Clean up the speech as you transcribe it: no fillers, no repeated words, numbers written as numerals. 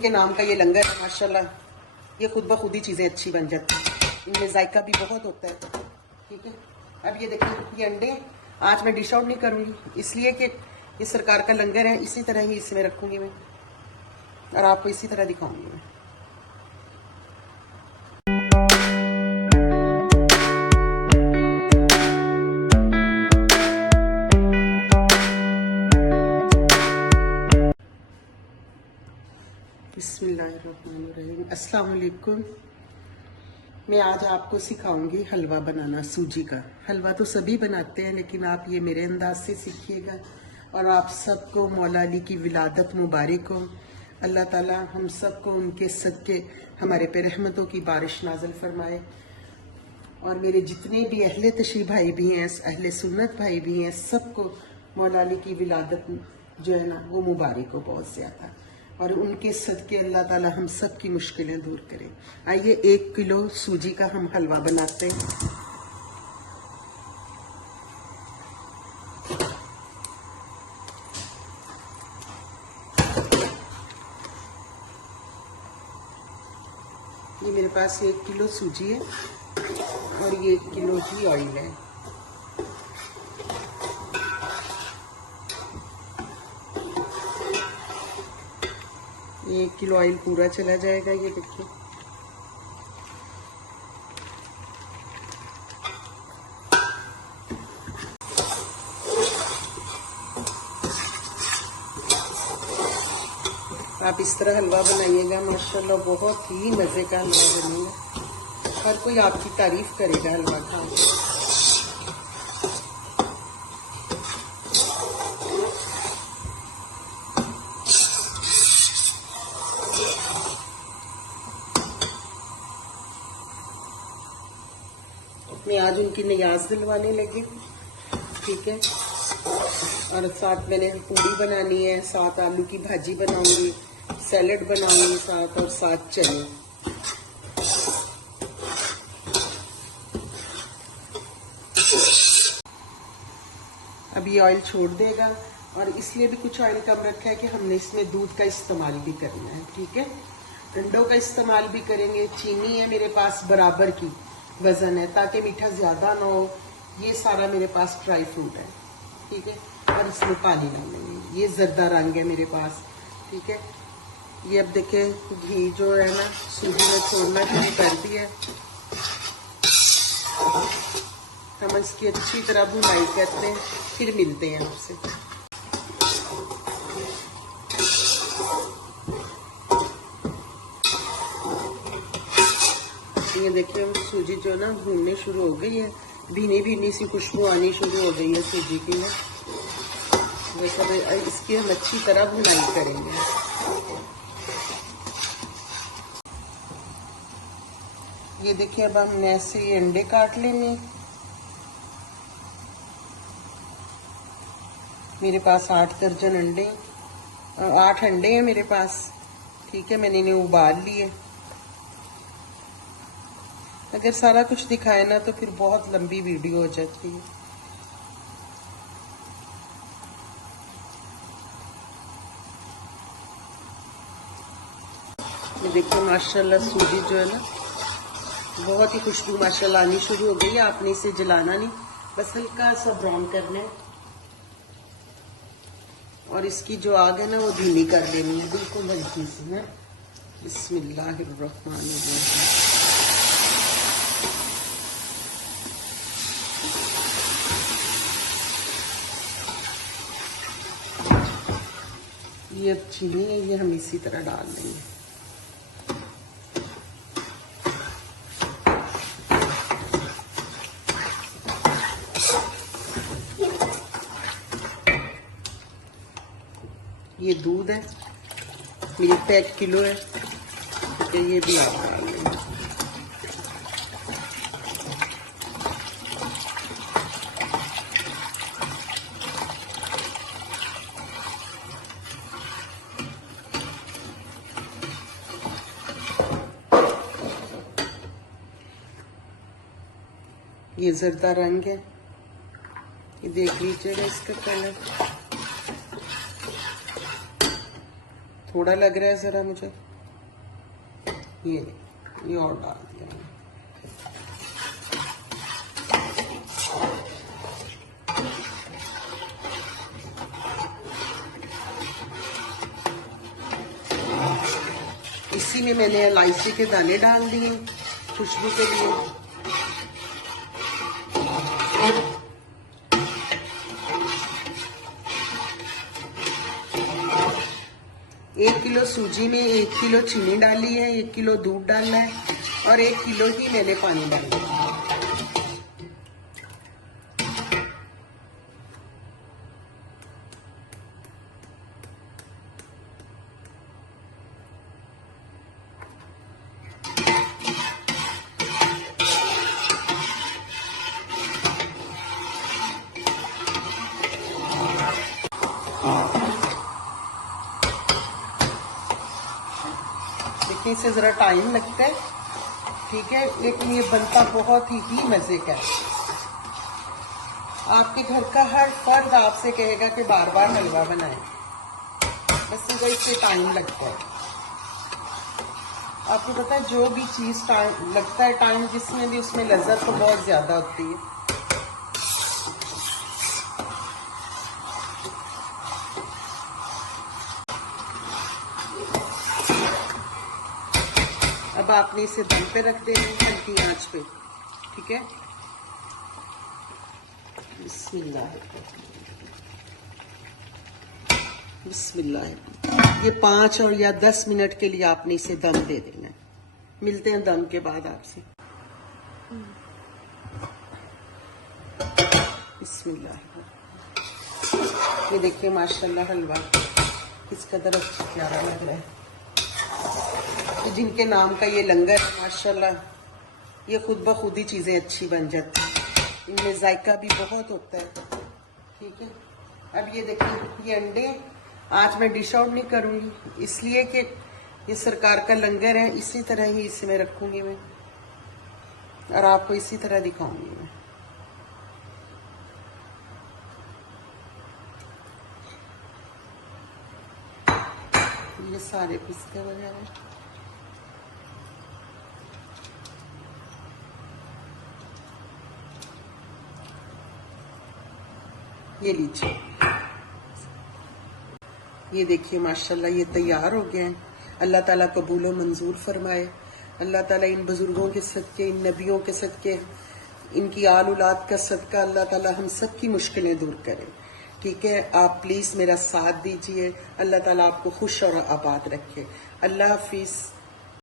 इनके नाम का ये लंगर है माशाल्लाह, ये खुद ब खुद ही चीज़ें अच्छी बन जाती हैं, इनमें जायका भी बहुत होता है। ठीक है, अब ये देखिए ये अंडे आज मैं डिश आउट नहीं करूँगी, इसलिए कि ये सरकार का लंगर है, इसी तरह ही इसमें रखूँगी मैं और आपको इसी तरह दिखाऊँगी मैं। बिस्मिल्लाहिर्रहमानिर्रहीम, अस्सलाम वालेकुम। मैं आज आपको सिखाऊंगी हलवा बनाना, सूजी का हलवा। तो सभी बनाते हैं, लेकिन आप ये मेरे अंदाज से सीखिएगा और आप सबको मौला अली की विलादत मुबारक हो। अल्लाह ताला हम सबको उनके सदके हमारे पे रहमतों की बारिश नाजल फरमाए। और मेरे जितने भी अहले तशरीफ भाई भी हैं, अहले सुन्नत भाई भी हैं, सबको मौला अली की विलादत जो है ना वो मुबारक हो बहुत ज़्यादा, और उनके सदके अल्लाह ताला हम सब की मुश्किलें दूर करें। आइए 1 किलो सूजी का हम हलवा बनाते हैं। ये मेरे पास 1 किलो सूजी है और ये 1 किलो ही ऑयल है। ये 1 किलो ऑयल पूरा चला जाएगा, ये देखिए। आप इस तरह हलवा बनाइएगा, माशाल्लाह बहुत ही मज़े का हलवा बनेगा। हर कोई आपकी तारीफ करेगा हलवा खा के। मैं आज उनकी नियाज दिलवाने लगी, ठीक है। और साथ मैंने पूरी बनानी है, साथ आलू की भाजी बनाऊंगी, सैलेड बनाऊंगी साथ, और साथ चने। अब ये ऑयल छोड़ देगा, और इसलिए भी कुछ ऑयल कम रखा है कि हमने इसमें दूध का इस्तेमाल भी करना है, ठीक है। अंडों का इस्तेमाल भी करेंगे। चीनी है मेरे पास बराबर की वजन है, ताकि मीठा ज्यादा ना हो। ये सारा मेरे पास ड्राई फ्रूट है, ठीक है। और इसमें पानी डालेंगे। ये जर्दा रंग है मेरे पास, ठीक है। ये अब देखे घी जो है ना सूजी में छोड़ना शुरू कर दिया। हम इसकी अच्छी तरह भुनाई करते हैं, फिर मिलते हैं आपसे। ये देखिए सूजी जो ना भूनने शुरू हो गई है, भीनी भीनी सी खुशबू आनी शुरू हो गई है सूजी की ना। वैसे इसकी हम अच्छी तरह भुनाई करेंगे। ये देखिए अब हमने ऐसे ये अंडे काट लेंगे। मेरे पास 8 दर्जन अंडे, 8 अंडे हैं मेरे पास, ठीक है। मैंने इन्हें उबाल लिए। अगर सारा कुछ दिखाए ना तो फिर बहुत लंबी वीडियो हो जाती है। ये देखिए माशाल्लाह सूजी जो है ना बहुत ही खुशबू माशाल्लाह आनी शुरू हो गई है। आपने इसे जलाना नहीं, बस हल्का सा ब्राउन करना है, और इसकी जो आग है ना वो धीमी कर देनी है, बिल्कुल हल्की सी ना। बिस्मिल्लाहिर्रहमानिर्रहीम। ये अब चीनी है, ये हम इसी तरह डाल देंगे। ये दूध है, मेरी 1 किलो है, तो ये भी आप डाल देंगे। ये जर्दा रंग है, ये देख लीजिएगा इसका कलर। थोड़ा लग रहा है ज़रा मुझे। ये और डाल दिया। इसी में मैंने इलायची के दाने डाल दिए खुशबू के लिए। 1 किलो सूजी में 1 किलो चीनी डाली है, 1 किलो दूध डालना है और 1 किलो ही मैंने पानी डाला है। देखिए इसे जरा टाइम लगता है, ठीक है, लेकिन ये बनता बहुत ही मजे का है। आपके घर का हर फर्द आपसे कहेगा कि बार बार हलवा बनाएं, बस इससे टाइम लगता है। आपको पता है जो भी चीज टाइम लगता है, टाइम जिसमें भी, उसमें लज्जत तो बहुत ज्यादा होती है। अब आपने इसे दम पे रख देना है हल्की आंच पे, ठीक है। बिस्मिल्लाह बिस्मिल्लाह। ये 5 और या 10 मिनट के लिए आपने इसे दम दे देना है। मिलते हैं दम के बाद आपसे। बिस्मिल्लाह। ये देखिए माशाल्लाह हलवा किस कदर अच्छा प्यारा लग रहा है। तो जिनके नाम का ये लंगर है माशाल्लाह, ये खुद ब खुद ही चीज़ें अच्छी बन जाती हैं, इनमें जायका भी बहुत होता है, ठीक है। अब ये देखिए ये अंडे आज मैं डिश आउट नहीं करूँगी, इसलिए कि ये सरकार का लंगर है, इसी तरह ही इसमें रखूँगी मैं और आपको इसी तरह दिखाऊँगी मैं। ये सारे पिस्ते वगैरह ये लीजिए। ये देखिए माशाल्लाह ये तैयार हो गए हैं। अल्लाह ताला कबूल व मंजूर फरमाए। अल्लाह ताला इन बुजुर्गों के सदके, इन नबियों के सदके, इनकी आल औलाद का सदका अल्लाह ताला हम सब की मुश्किलें दूर करे, ठीक है। आप प्लीज़ मेरा साथ दीजिए। अल्लाह ताला आपको खुश और आबाद रखे। अल्लाह हाफिज़।